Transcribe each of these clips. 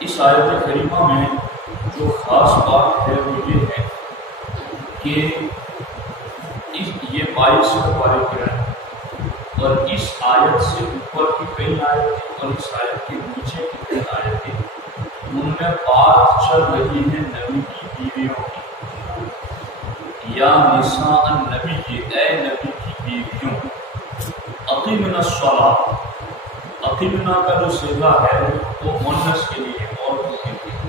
اس آیت کریمہ میں جو خاص بات ہے وہ یہ ہے کہ یہ 22 پارے کے ہیں اور اس آیت سے اوپر کی کئی آیتیں اور اس آیت کے نیچے کی کئی آیتیں ان میں بات چل رہی ہے نبی کی بیویوں کی، یا نساء النبی، اے نبی کی بیویوں، اقیمنا الصلاۃ، اقیمنا کا جو صیغہ ہے وہ مؤنث کے لیے عورتوں کے لیے،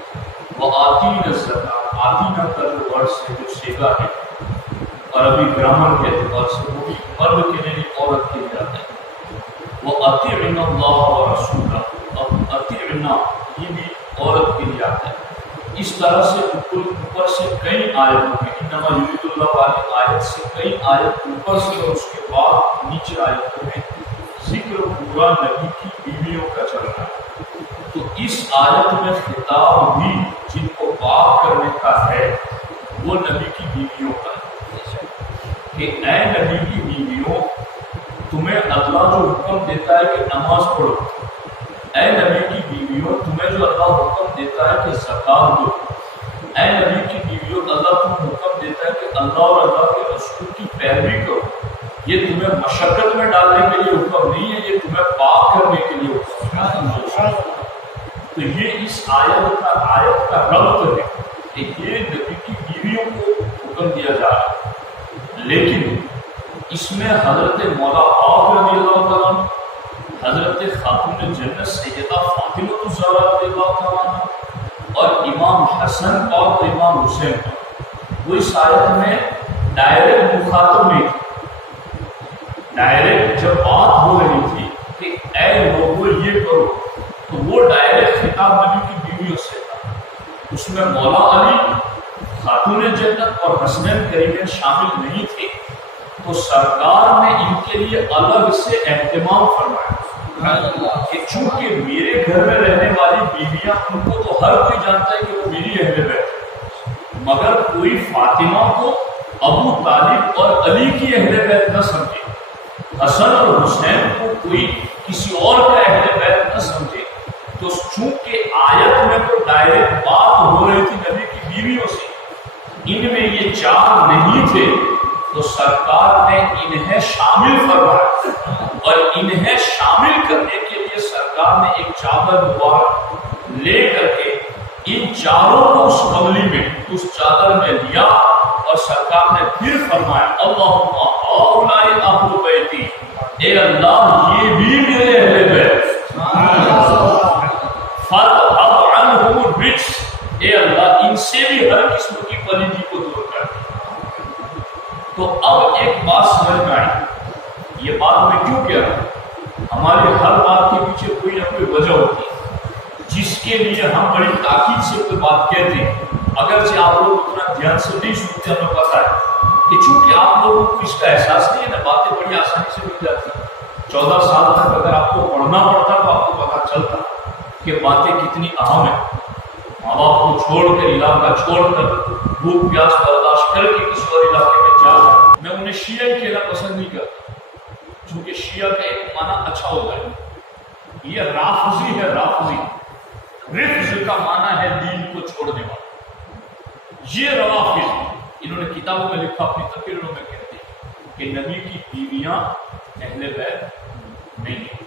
وآتینا الزکاۃ، آتینا کا جو ورڈ سے جو صیغہ ہے عربی گرامر کے اعتبار سے وہ بھی مرد کے لیے عورت کے لیے آتا ہے، وَأَطِعْنَا اللَّهَ وَرَسُولَهُ، اب اطیعنا یہ بھی عورت کے لیے آتا ہے۔ اس طرح سے اوپر سے کئی آیتوں میں انما یرید اللہ والی آیت سے کئی آیت اوپر سے اور اس کے بعد نیچے آیتوں میں ذکر پورا نبی کی بیویوں کا چل رہا ہے۔ تو اس آیت میں خطاب بھی جن کو پاک کرنے کا ہے وہ نبی کی بیویوں کا ہے کہ اے نبی کی بیویوں، تمہیں اللہ جو حکم دیتا ہے کہ نماز پڑھو، اے نبی کی بیویوں تمہیں جو اللہ حکم دیتا ہے کہ زکات دو، اے نبی کی بیویوں اللہ تمہیں حکم دیتا ہے کہ اللہ اور اللہ کے رسول کی پیروی کرو، یہ تمہیں مشقت میں ڈالنے کے لیے حکم نہیں ہے، یہ تمہیں پاک کرنے کے لیے حکم ہے۔ تو یہ اس آیت کا ربط ہے کہ یہ نبی کی بیویوں کو حکم دیا جا رہا ہے، لیکن اس میں حضرت مولا پاک رضی اللہ تعالیٰ عنہ، حضرت خاتون جنت سیدہ فاطمہ الزہرا رضی اللہ تعالیٰ عنہ اور امام حسن اور امام حسین وہ اس آیت میں ڈائریکٹ مخاطب نہیں تھے، ڈائریکٹ جب بات ہو رہی تھی کہ اے لوگوں یہ کرو تو وہ ڈائریکٹ خطاب نبی کی بیویوں سے تھا۔ اس میں مولا علی، خاتون جنت اور حسنین کریمین شامل نہیں تھے، تو سرکار نے ان کے لیے الگ سے اہتمام فرمایا کہ چونکہ میرے گھر میں رہنے والی بیویاں ان کو تو ہر کوئی جانتا ہے کہ وہ میری اہل بیت ہے، مگر کوئی فاطمہ کو ابو طالب اور علی کی اہل بیت نہ سمجھے، حسن اور حسین کو کوئی کسی اور کا اہل بیت نہ سمجھے۔ تو چونکہ آیت میں تو ڈائریکٹ بات ہو رہی تھی نبی کی بیویوں سے، ان میں یہ چار نہیں تھے تو سرکار نے انہیں شامل فرمایا اور انہیں شامل کرنے کے لیے سرکار نے ایک چادر مبارک لے کر کے ان چاروں کو اس کملی میں اس چادر میں لیا اور سرکار نے پھر فرمایا اللہم ہؤلاء اہل بیتی، اے اللہ یہ بھی میرے اہل بیت، فاذھب عنہم الرجس، اے اللہ ان سے بھی ہر قسم کی پلیدی کو دور کر۔ تو اب ایک بات سمجھ میں آئی، یہ بات میں کیوں کہہ رہا ہوں؟ ہمارے ہر بات کے پیچھے کوئی نہ کوئی وجہ ہوتی ہے جس کے لیے ہم بڑی تاکید سے کوئی بات کہتے ہیں، اگرچہ آپ لوگ اتنا دھیان سے نہیں سنتے، ہمیں پتا ہے کہ چونکہ آپ لوگوں کو اس کا احساس نہیں ہے نا، باتیں بڑی آسانی سے مل جاتی ہیں۔ 14 سال تک اگر آپ کو پڑھنا پڑتا تو آپ کو پتا چلتا کہ باتیں کتنی اہم ہیں۔ ماں باپ کو چھوڑ کر، علاقہ چھوڑ کر، بھوک پیاس برداشت کر کے کسی اور علاقے میں جا کر، میں انہیں شیعہ کہنا پسند نہیں کرتا، چونکہ شیعہ کا ایک معنی اچھا ہوتا ہے، یہ رافضی ہے، رافضی، رفض کا معنی ہے دین کو چھوڑنے والا۔ یہ روافض، انہوں نے کتابوں میں لکھا، اپنی تقریروں میں کہتے ہیں کہ نبی کی بیویاں اہل بیت نہیں ہیں۔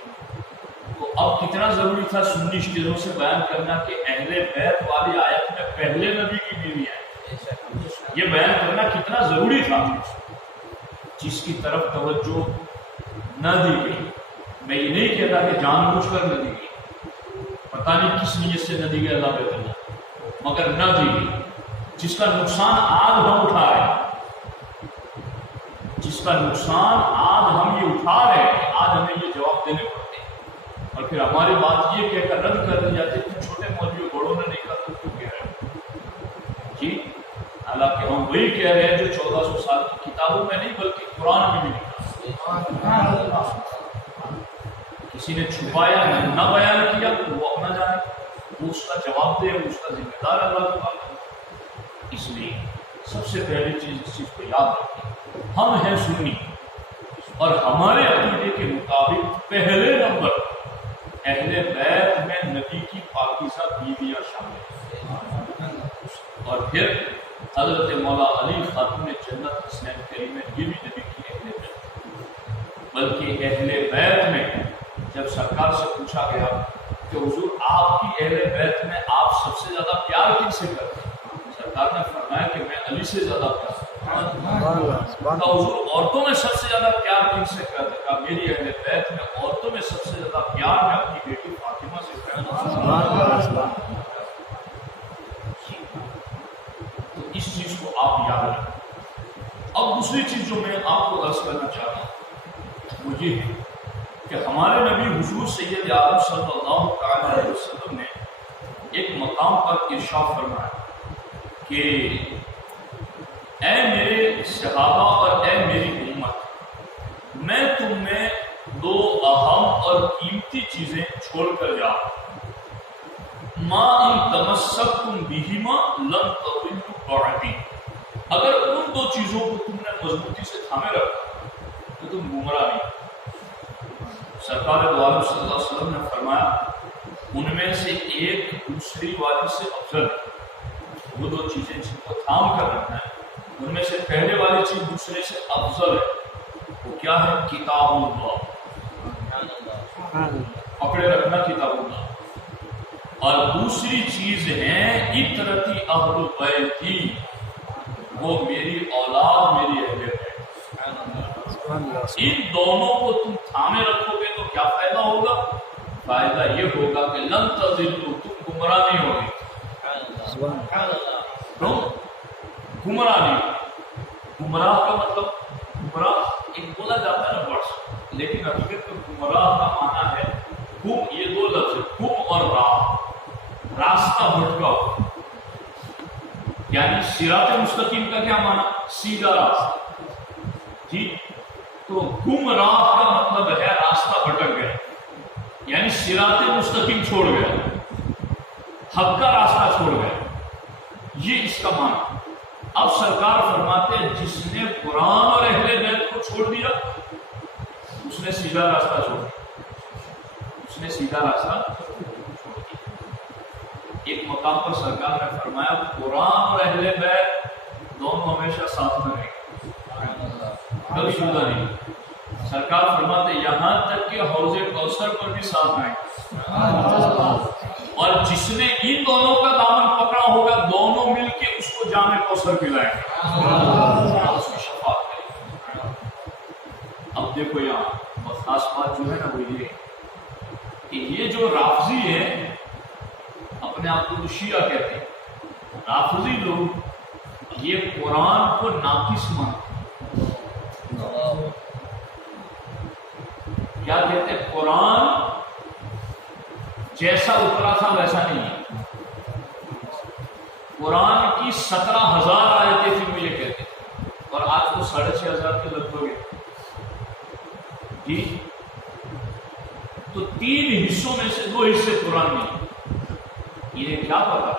تو اب کتنا ضروری تھا سنی اشتہاروں سے بیان کرنا کہ اہل بیت والی آیت میں پہلے نبی کی بیویاں ہیں، یہ بیان کرنا کتنا ضروری تھا، جس کی طرف توجہ نہ دی گئی۔ میں یہ نہیں کہتا کہ جان بوجھ کر نہ دی گئی، پتہ نہیں کس نیت سے نہ دی گئی، اللہ بہتر جانے، مگر نہ دی گئی، جس کا نقصان آج ہم اٹھا رہے ہیں، جس کا نقصان آج ہم یہ اٹھا رہے ہیں کہ آج ہمیں یہ جواب دینے پڑتے ہیں، اور پھر ہماری بات یہ کہہ کر رد کر دی جاتی ہے کہ چھوٹے مولوی بڑوں نے نہیں کہا تو کیوں کہہ رہے ہیں جی؟ حالانکہ ہم وہی کہہ رہے ہیں جو 1400 سال کی کتابوں میں نہیں بلکہ قرآن میں بھی لکھا۔ کسی نے چھپایا نہ بیان کیا تو وہ اپنا جانے، وہ اس کا جواب دے، وہ اس کا ذمہ دار اللہ کے پاس۔ اس لیے سب سے پہلی چیز اس چیز کو یاد رکھیں، ہم ہیں سنی، اور ہمارے عقیدے کے مطابق پہلے نمبر اہل بیت میں نبی کی پاکیزہ بیویاں شامل ہیں، اور پھر حضرت مولا علی خاتون جنت حسین کریمہ یہ بھی نبی کی اہل بیت۔ بلکہ اہل بیت میں جب سرکار سے پوچھا گیا کہ حضور آپ کی اہل بیت میں آپ سب سے زیادہ پیار کن سے کرتے ہیں، سرکار نے فرمایا کہ میں علی سے زیادہ پیار کرتا ہوں۔ حضور عورتوں میں سب سے زیادہ پیار کن سے کرتے ہیں؟ کہا میری اہل بیت میں عورتوں میں سب سے زیادہ پیار میں اپنی بیٹی فاطمہ سے کرتا ہوں۔ تو اس چیز کو آپ یاد رکھیں۔ اب دوسری چیز جو میں آپ کو عرض کرنا چاہتا ہوں وہ یہ ہے کہ ہمارے نبی حضور سید عالم صلی اللہ تعالی علیہ وسلم نے ایک مقام پر ارشاد فرمایا کہ اے میرے صحابہ اور اے میری امت، میں تم میں دو اہم اور قیمتی چیزیں چھوڑ کر جا ما ان تمسکتم بہما لن تضلوا بعدی، اگر ان دو چیزوں کو تم نے مضبوطی سے تھامے رکھا تو تم گمراہ نہیں۔ سرکار دو عالم صلی اللہ علیہ وسلم نے فرمایا ان میں سے ایک دوسری والی سے افضل ہے، وہ دو چیزیں جن کو تھام کر رکھنا ہے ان میں سے پہلے والی چیز دوسرے سے افضل ہے، وہ کیا ہے؟ کتاب اللہ، پکڑے رکھنا کتاب اللہ، اور دوسری چیز ہے اطرتی اہل بیتی، وہ میری اولاد، میری اہل بیت۔ ان دونوں کو تم تھامے رکھو گے تو کیا فائدہ ہوگا؟ فائدہ یہ ہوگا کہ لن تضلوا، تم گمراہ نہیں ہوگے۔ گمراہ نہیں، گمراہ کا مطلب، گمراہ ایک بولا جاتا ہے نا ورڈ، لیکن حقیقت میں گمراہ کا معنی ہے گم، یہ دو لفظ گم اور راہ، راستہ بھٹکا ہو، یعنی صراط مستقیم کا کیا معنی؟ سیدھا راستہ جی۔ تو گمراہ کا مطلب ہے راستہ بھٹک گیا، یعنی صراط مستقیم چھوڑ گیا، حق کا راستہ چھوڑ گیا، یہ اس کا معنی۔ اب سرکار فرماتے ہیں جس نے قرآن اور اہل بیت کو چھوڑ دیا اس نے سیدھا راستہ چھوڑ دیا، اس نے سیدھا راستہ چھوڑ دیا۔ ایک مقام پر سرکار نے فرمایا قرآن اور اہل بیت دونوں ہمیشہ ساتھ میں رہیں گے، کبھی جدا نہیں۔ سرکار فرماتے یہاں تک کہ حوض کوثر پر بھی ساتھ آئیں، اور جس نے ان دونوں کا دامن پکڑا ہوگا دونوں مل کے اس کو جام کوثر پلائیں گے، اس کی شفاعت کریں گے۔ اب دیکھو یہاں خاص بات جو ہے نا وہ یہ کہ یہ جو رافضی ہے اپنے آپ کو شیعہ کہتے ہیں، رافضی لوگ یہ قرآن کو ناقص مانتے کیا کہتے ہیں؟ قرآن جیسا اترا تھا ویسا نہیں ہے۔ قرآن کی 17,000 آیتیں تھیں وہ یہ کہتے ہیں، اور آج تو 6,500 کے لگ بھگ ہے جی۔ تو 3 حصوں میں سے 2 حصے قرآن میں، انہیں کیا پتا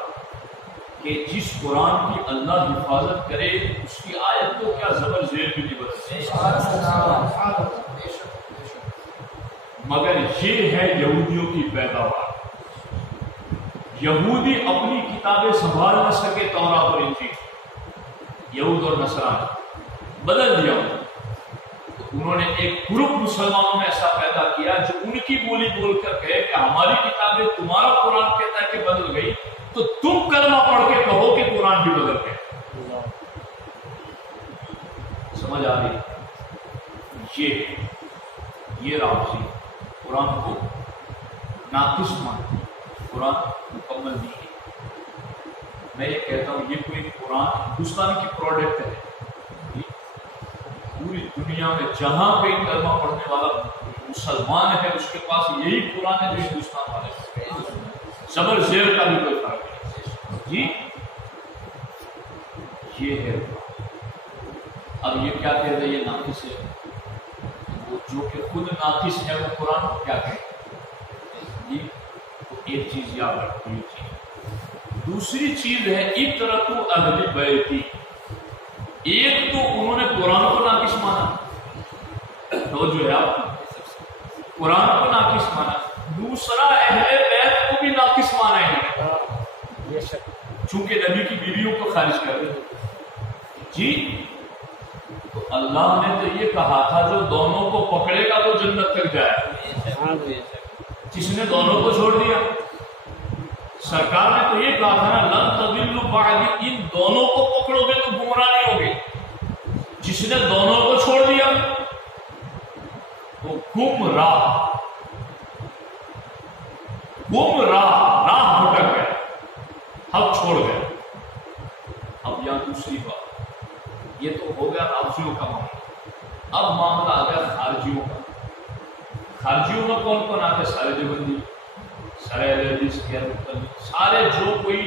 کہ جس قرآن کی اللہ حفاظت کرے اس کی آیت کو کیا زبر زیر بھی نہیں بدلتی، مگر یہ ہے یہودیوں کی پیداوار۔ یہودی اپنی کتابیں سنبھال نہ سکے، تورات اور انجیل، یہود اور نصرانی بدل دیا انہوں نے ایک گروپ مسلمانوں میں ایسا پیدا کیا جو ان کی بولی بول کر کہے کہ ہماری کتابیں تمہارا قرآن کہتا ہے کہ بدل گئی تو تم کلمہ پڑھ کے کہو کہ قرآن بھی بدل گیا۔ سمجھ آ رہی؟ یہ رافضی قرآن کو ناقص مانتے، قرآن مکمل نہیں ہے۔ میں یہ کہتا ہوں یہ کوئی قرآن ہندوستان کی پروڈکٹ ہے، پوری دنیا میں جہاں پہ کلمہ پڑھنے والا مسلمان ہے اس کے پاس یہی قرآن ہے جو ہندوستان والے، زبر زیر کا بھی کوئی فرق نہیں جی۔ یہ ہے اب یہ کیا کہہ رہے یہ ناقص ہے، وہ جو کہ خود ناقص ہے وہ قرآن کو کیا کہے جی۔ تو ایک چیز یاد رکھو یہ چیز۔ دوسری چیز ہے اطرۃ اہل بیتی، ایک تو انہوں نے قرآن کو ناقص مانا، تو جو ہے آپ قرآن کو ناقص مانا، دوسرا اہل بیت کو بھی ناقص مانا ہے چونکہ نبی کی بیویوں کو خارج کر دیا جی۔ تو اللہ نے تو یہ کہا تھا جو دونوں کو پکڑے گا وہ جنت تک جائے، جس نے دونوں کو چھوڑ دیا، سرکار نے تو یہ کہا تھا نا لن تضلوا بعدی، ان دونوں کو پکڑو گے تو گمراہ نہیں ہوگے، جس نے دونوں کو چھوڑ دیا وہ گمراہ راہ بھٹک گئے، حق چھوڑ گئے۔ اب یہاں دوسری بات، یہ تو ہو گیا رافضیوں کا معاملہ، اب معاملہ آ گیا خارجیوں کا۔ خارجیوں میں کون کون آتے؟ سارے دیوبندی، سارے اہل حدیث کے سارے جو کوئی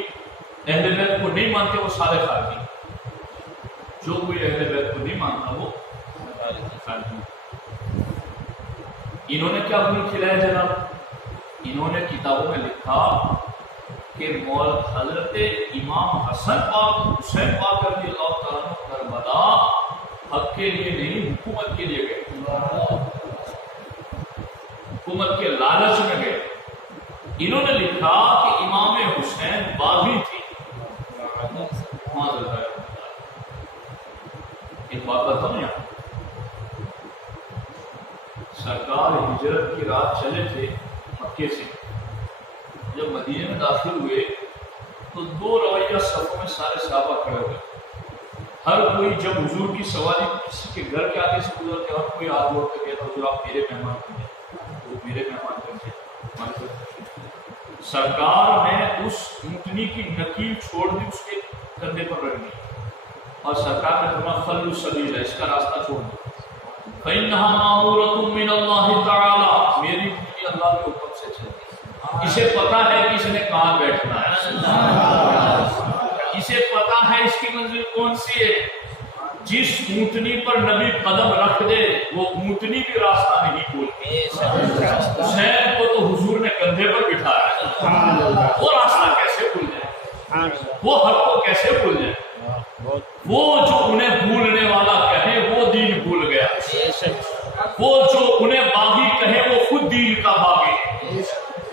اہل بیت کو نہیں مانتے وہ سارے خارجی، جو کوئی اہل بیت کو نہیں مانتا وہ خارجی۔ انہوں نے کیا اپنی کھلایا جناب؟ انہوں نے کتابوں میں لکھا کہ حضرت امام حسن پاک حسین پاک رضی اللہ تعالیٰ عنہ کربلا حق کے لیے نہیں حکومت کے لیے گئے، حکومت کے لالچ میں گئے۔ انہوں نے لکھا کہ امام حسین باغی تھی۔ ایک بات بتاؤں یہاں، سرکار ہجرت کی رات چلے تھے مکے سے، جب مدینے میں داخل ہوئے تو 2 رویہ صفوں میں سارے صحابہ کھڑے ہوئے، ہر کوئی جب حضور کی سواری کسی کے گھر کے آگے سے گزرتے ہر کوئی ہاتھ جوڑ کے کہتا حضور آپ میرے مہمان بنیں، وہ میرے مہمان بنیں۔ سرکار نے اس اونٹنی کی نکیل چھوڑ دی، اس کے کندھے پر رکھ دی، اور سرکار نے فرمایا خلوا السبیل، اس کا راستہ چھوڑ دو، فإنها مأمورة من اللہ تعالی، میری بیوی اللہ کے حکم سے چلتی، اسے پتا ہے کہ اس نے کہاں بیٹھنا ہے، اسے پتا ہے اس کی منزل کون سی ہے۔ جس اونٹنی پر نبی قدم رکھ دے وہ اونٹنی بھی راستہ نہیں بولتی۔ حسین کو تو حضور نے کندھے پر بٹھایا، وہ راستہ کیسے بھول جائے، وہ حق کو کیسے بھول جائے؟ وہ جو انہیں بھولنے والا کہے وہ دین بھول گیا، وہ جو انہیں باغی کہے وہ خود دین کا باغی،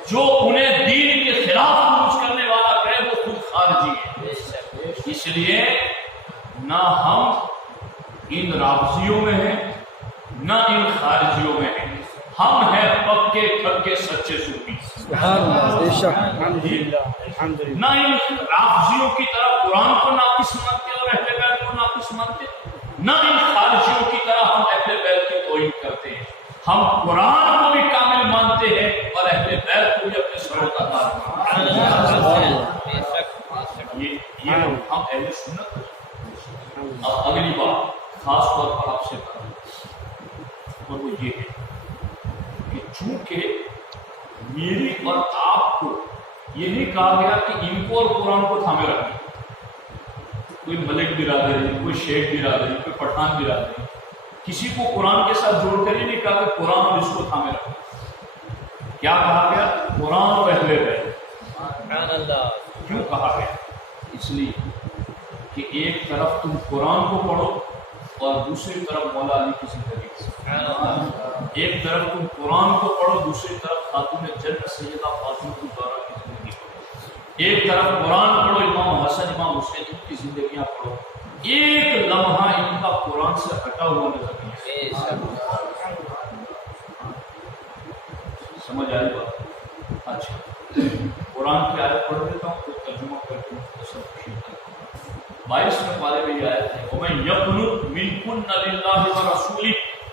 جو انہیں دین کے خلاف خروج کرنے والا کہے وہ خود خارجی ہے۔ اس لیے نہ ہم ان رافضیوں میں ہیں، نہ ان خارجیوں میں ہے، ہم ہیں پکے پکے سچے صوفی۔ سبحان اللہ، بے شک، الحمدللہ الحمدللہ۔ نہ ان رافضیوں کی طرح قرآن کو ناقص مانتے اور اہل بیت کو ناقص مانتے، نہ ان خارجیوں کی طرح ہم اہل بیت کی توہین کرتے ہیں۔ ہم قرآن کو بھی کامل مانتے ہیں اور اہل بیت کو بھی اپنے سروں کا تاج مانتے ہیں۔ یہ ہم اہل سنت ہیں۔ اب اگلی بات خاص طور پر آپ سے کروں اور وہ یہ ہے کہ چونکہ میری اور آپ کو یہ نہیں کہا گیا کہ ان کو اور قرآن کو تھامے رکھیں، کوئی ملک برادری، کوئی شیخ برادری، کوئی پٹھان برادری، کسی کو قرآن کے ساتھ جوڑ کر ہی نہیں کہا کہ قرآن اور اس کو تھامے رکھیں۔ کیا کہا گیا؟ قرآن اور اہل بیت۔ کیوں کہا گیا؟ اس لیے کہ ایک طرف تم قرآن کو پڑھو اور دوسری طرف مولا علی کی زندگی، ایک طرف تم قرآن کو پڑھو، دوسری طرف خاتون جنت سیدہ فاطمہ الزہرا کی زندگی پڑھو، ایک طرف قرآن پڑھو، امام حسن امام حسین کی زندگیاں پڑھو، ایک لمحہ ان کا قرآن سے ہٹا ہوا نظر نہیں آتا۔ سمجھ آئی بات؟ اچھا، قرآن کی آیت پڑھ دیتا ہوں تو ترجمہ کر کے مختصر تشریح کرتا ہوں۔ 22 پارے میں یہ آیت ہے، وَمَن يَقْنُتْ مِنكُنَّ لِلَّهِ وَرَسُولِهِ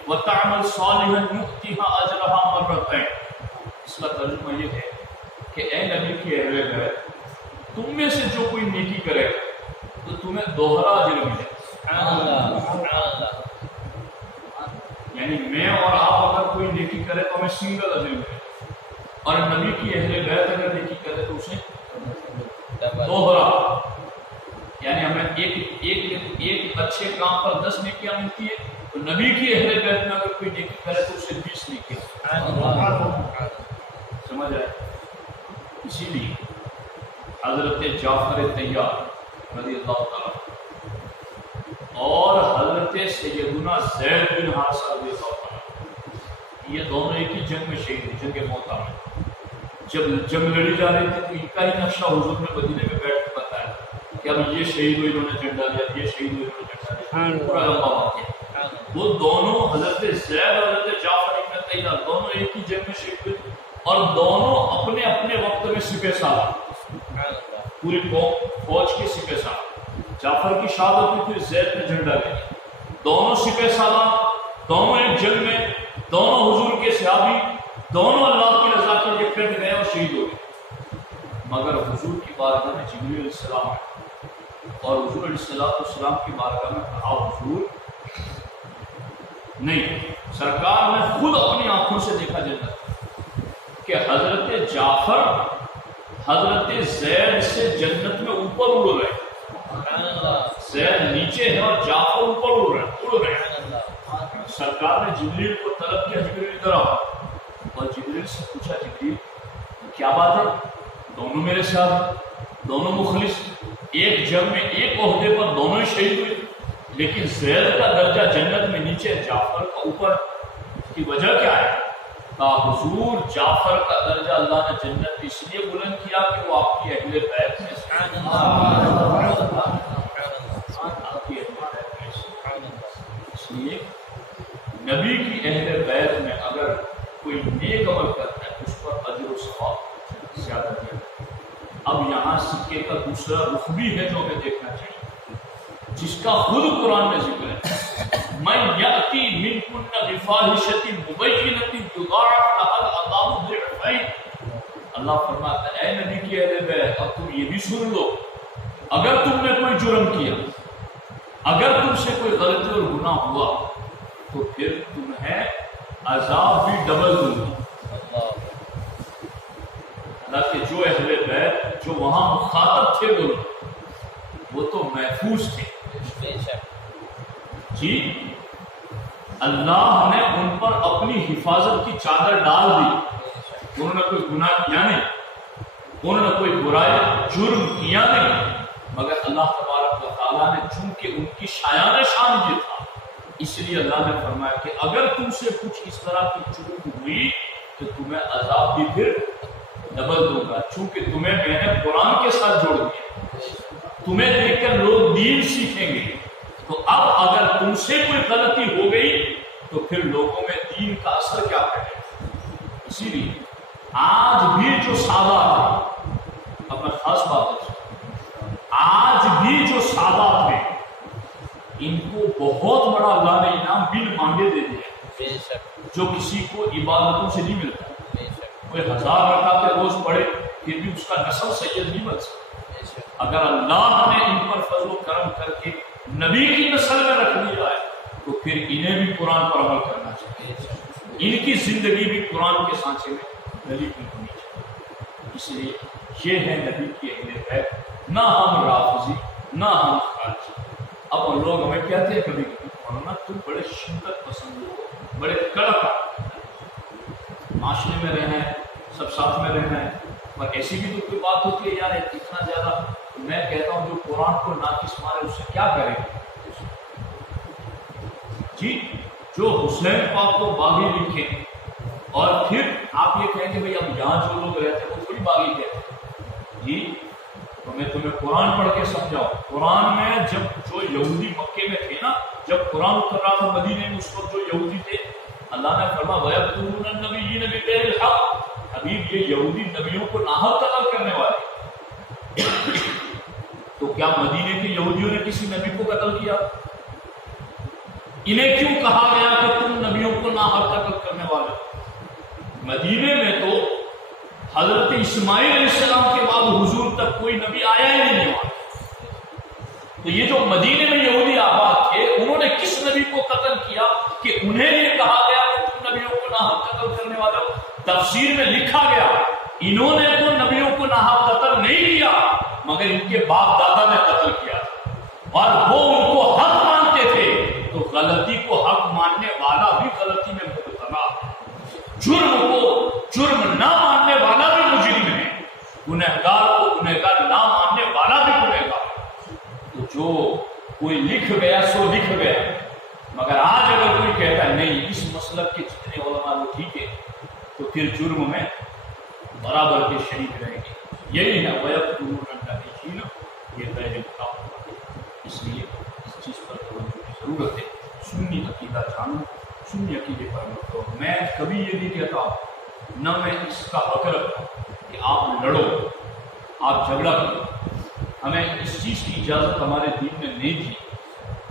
وَتَعْمَلْ صَالِحًا نُؤْتِهَا أَجْرَهَا مَرَّتَيْنِ۔ اس کا ترجمہ یہ ہے کہ اے نبی کے اہل بیت، تم میں سے جو کوئی نیکی کرے گا تو تمہیں دوہرا اجر ملے گا۔ یعنی میں اور آپ اگر کوئی نیکی کرے تو ہمیں سنگل اجر ملے گا، اور نبی کی اہل بیت اگر نیکی کرے تو اسے دوہرا، یعنی ہمیں ایک اچھے کام پر 10 نیکیاں ملتی ہے، تو نبی کی اہل بیت میں اگر کوئی نیکی کرے تو اسے 20 نیکیاں۔ سمجھ آئے؟ اسی لیے حضرت جعفر طیار رضی اللہ تعالیٰ اور حضرت سیدنا زید بن حارثہ رضی اللہ تعالیٰ، یہ دونوں ایک ہی جنگ میں شہید ہوئے، جنگ موتا میں۔ جب جنگ لڑی جا رہی تھی تو ان کا ہی نقشہ حضور نے مدینے میں بیٹھ کے بتایا کہ اب یہ شہید ہوئے، انہوں نے جھنڈا دیا، یہ شہید ہوئے، انہوں نے جھنڈا دیا، پورا لمبا واقعہ۔ وہ دونوں حضرت زید اور حضرت جعفر بن طیار دونوں ایک ہی جنگ میں شہید ہوئے، اور دونوں اپنے اپنے وقت میں سپہ سالار، پوری فوج کے سپہ سالار۔ جعفر کی شہادت ہوئی، پھر زید نے جھنڈا لیا، دونوں سپہ سالار، دونوں ایک جنگ میں، دونوں حضور کے صحابی، دونوں اللہ کی رضا کے لیے کٹ گئے اور شہید ہو گئے۔ مگر حضور کی بارگاہ میں جبریل علیہ السلام ہے، اور حضور علیہ السلام کی بارگاہ میں کہا حضور نہیں، سرکار نے خود اپنی آنکھوں سے دیکھا جنت کہ حضرت جعفر حضرت زید سے جنت میں اوپر اڑ رہے، زید نیچے ہے اور جعفر اوپر اڑ رہے ہیں۔ سرکار نے جبریل کو طلب کیا، جبریل ادھر آؤ، اور جبریل سے پوچھا جبریل کیا بات ہے؟ دونوں میرے ساتھ، دونوں مخلص، ایک جنگ میں ایک عہدے پر دونوں شہید ہوئے، لیکن زید کا درجہ جنت میں نیچے، جعفر کا اوپر، اس کی وجہ کیا ہے؟ حضور جعفر کا درجہ اللہ نے جنت اس لیے بلند کیا کہ وہ آپ کی اہل بیت میں اس لیے نبی کی اہل بیت میں اگر کوئی نیک عمل کرتا ہے اس پر اجر و ثواب زیادہ ملتا ہے۔ اب یہاں سکے کا دوسرا رخ بھی ہے جو ہمیں دیکھنا چاہیے، جس کا خود قرآن میں ذکر ہے، من یأتی منکن بفاحشۃ مبینۃ یضاعف لها العذاب ضعفین۔ اللہ فرماتا ہے اے نبی کی اہل بیت، اب تم یہ بھی سن لو، اگر تم نے کوئی جرم کیا، اگر تم سے کوئی غلطی اور گناہ ہوا تو پھر تمہیں عذاب بھی ڈبل دوں گا۔ حالانکہ جو اہل بیت جو وہاں مخاطب تھے وہ تو محفوظ تھے، جی اللہ نے ان پر اپنی حفاظت کی چادر ڈال دی، انہوں نے کوئی گناہ کیا نہیں، انہوں نے کوئی برائی جرم کیا نہیں، مگر اللہ تبارک و تعالیٰ نے چونکہ ان کی شایان شان یہ تھا، اس لیے اللہ نے فرمایا کہ اگر تم سے کچھ اس طرح کی چوک ہوئی تو تمہیں عذاب بھی پھر ڈبل دوں گا، چونکہ تمہیں میں نے قرآن کے ساتھ جوڑ دیا، تمہیں دیکھ کر لوگ دین سیکھیں گے، تو اب اگر تم سے کوئی غلطی ہو گئی تو پھر لوگوں میں دین کا اثر کیا پڑے؟ اسی لیے آج بھی جو سادات ہیں، اب میں خاص بات ہے، آج بھی جو سادات ہیں ان کو بہت بڑا اللہ نے انعام بن مانگے دے دیا، جو کسی کو عبادتوں سے نہیں ملتا۔ کوئی 1000 رکعتیں روز پڑھے پھر بھی اس کا نسل سید نہیں بن سکتا۔ اگر اللہ نے ان پر فضل و کرم کر کے نبی کی نسل میں رکھ دیا ہے تو پھر انہیں بھی قرآن پر عمل کرنا چاہیے، ان کی زندگی بھی قرآن کے سانچے میں ڈلی ہوئی ہونی چاہیے۔ اس لیے یہ ہے نبی کی اہل بیت، نہ ہم رافضی نہ ہم خارجی۔ اب ان لوگ ہمیں کہتے ہیں کبھی کبھی مولانا تم بڑے شدت پسند ہو، بڑے کڑک، معاشرے میں رہنا ہے، سب ساتھ میں رہنا ہے، اور ایسی بھی تو کوئی بات ہوتی ہے یار اتنا زیادہ۔ میں کہتا ہوں جو قرآن کو ناقص مارے اس سے کیا کریں جی؟ جو حسین پاک کو باغی لکھیں اور پھر آپ یہ کہیں کہ بھئی اب یہاں جو لوگ رہتے ہیں وہ تھوڑی باغی کہتے ہیں جی۔ تو میں تمہیں قرآن پڑھ کے سمجھاؤں، قرآن میں جب جو یہودی مکے میں تھے نا، جب قرآن اتر رہا تھا مدینے میں، اس وقت جو یہودی تھے اللہ نے فرمایا وَيَقْتُلُونَ النَّبِيِّينَ بِغَيْرِ الْحَقِّ، حبیب یہ یہودی نبیوں کو ناحق قتل کرنے والے۔ تو کیا مدینے کے یہودیوں نے کسی نبی کو قتل کیا؟ انہیں کیوں کہا گیا کہ تم نبیوں کو ناحق قتل کرنے والے؟ مدینے میں تو حضرت اسماعیل علیہ السلام کے بعد حضور تک کوئی نبی آیا ہی نہیں ہوا۔ تو یہ جو مدینے میں یہودی آباد تھے انہوں نے کس نبی کو قتل کیا کہ انہیں یہ کہا گیا کہ تم نبیوں کو ناحق قتل کرنے والے ہو؟ تفسیر میں لکھا گیا انہوں نے تو نبیوں کو ناحق قتل نہیں کیا مگر ان کے باپ دادا نے قتل کیا، اور وہ ان کو حق مانتے تھے۔ تو غلطی کو حق ماننے والا بھی غلطی میں مبتلا، جرم کو جرم نہ ماننے والا بھی مجرم ہے، گنہگار کو گنہگار نہ ماننے والا بھی گنہگار۔ تو جو کوئی لکھ گیا سو لکھ گیا، مگر آج اگر کوئی کہتا ہے نہیں اس مسلک کے جتنے علماء وہ ٹھیک ہے تو پھر جرم میں برابر کے شریک رہے گی۔ یہی ہے وَيَقْتُلُونَ النَّبِيِّينَ، یہ پہلے مقام۔ اس لیے اس چیز پر توجہ کی ضرورت ہے، سنی عقیدہ جانو، سنی عقیدے پر عمل کرو۔ میں کبھی یہ نہیں کہتا ہوں، نہ میں اس کا حق رکھتا ہوں کہ آپ لڑو، آپ جھگڑا کرو، ہمیں اس چیز کی اجازت ہمارے دین میں نہیں دی،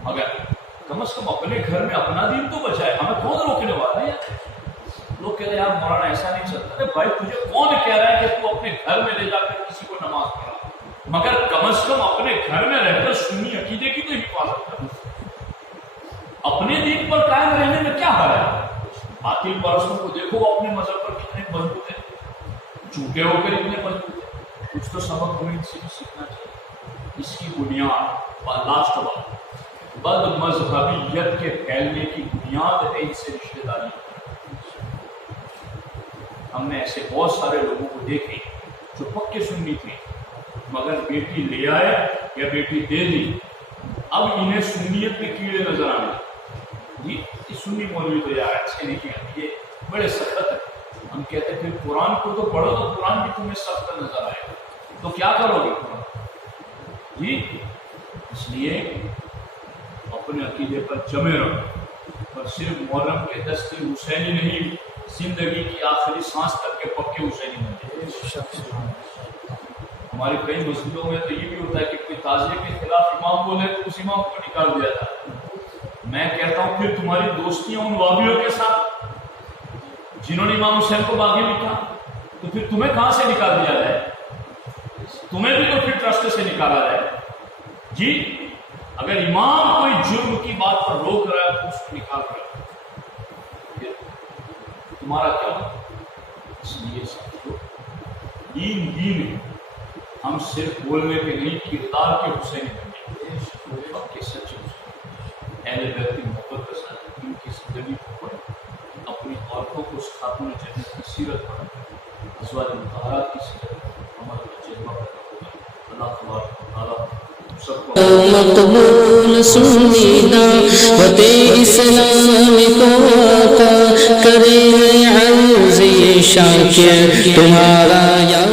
مگر کم از کم اپنے گھر میں اپنا دین تو بچائے۔ ہمیں کون روکنے والا ہے؟ لوگ کہتے ہیں یار مولانا ایسا نہیں چلتا۔ ارے بھائی تجھے کون کہہ رہا ہے کہ تو اپنے گھر میں لے جا کر کسی کو نماز پڑھا، مگر کم از کم اپنے گھر میں رہ کر سنی عقیدے کی تو حفاظت کر۔ اپنے دین پر قائم رہنے میں کیا حرج ہے؟ باطل پرستوں کو دیکھو اپنے مذہب پر کتنے مضبوط ہیں، جھوٹے ہو کر اتنے مضبوط ہیں۔ کچھ تو سبق ہمیں ان سے بھی سیکھنا چاہیے۔ اس کی بنیاد لاسٹ بات بد مذہبیت کے پھیلنے کی بنیاد ہے ان سے رشتہ داری۔ ہم نے ایسے بہت سارے لوگوں کو دیکھے جو پکے سنی تھے، مگر بیٹی لے آئے یا بیٹی دے دی، اب انہیں سنیت میں کیڑے نظر آنے جی یہ سنی مولوی تو یار اچھے نہیں کیا، یہ بڑے سخت ہے۔ ہم کہتے ہیں پھر قرآن کو تو پڑھو تو قرآن بھی تمہیں سخت نظر آئے تو کیا کرو گے قرآن جی؟ اس لیے اپنے عقیدے پر جمے رہو، اور صرف محرم کے 10 دن حسینی نہیں، زندگی کی آخری سانس تک کے پکے حسینی بنتے۔ ہماری کئی مسجدوں میں تو یہ بھی ہوتا ہے کہ کوئی تعزیے کے خلاف امام بولے تو اس امام کو نکال دیا جاتا ہے۔ میں کہتا ہوں پھر تمہاری دوستیاں ان وابیوں کے ساتھ جنہوں نے امام حسین کو باغی لکھا، تو پھر تمہیں کہاں سے نکال دیا جائے؟ تمہیں بھی تو پھر ٹرسٹ سے نکالا جائے جی۔ اگر امام کوئی جرم کی بات پر روک رہا ہے تو اس کو نکال کر تمہارا کیا؟ اس لیے ساتھیو دین دین ہے، ہم صرف بولنے کے نہیں کردار کے حسین بنے، اب کے سچے اہل بیت کی محبت کے ساتھ ان کی زندگی کو پڑھیں، اپنی عورتوں کو اس خاتون جنت کی سیرت پڑھیں، ازواج مطہرات کی سیرت عمل کا جذبہ پیدا ہوگا۔ اللہ تبارک و تعالیٰ مقبول سنی دعوت اسلام کو عطا کرے، عرض یہ شاکر تمہارا یا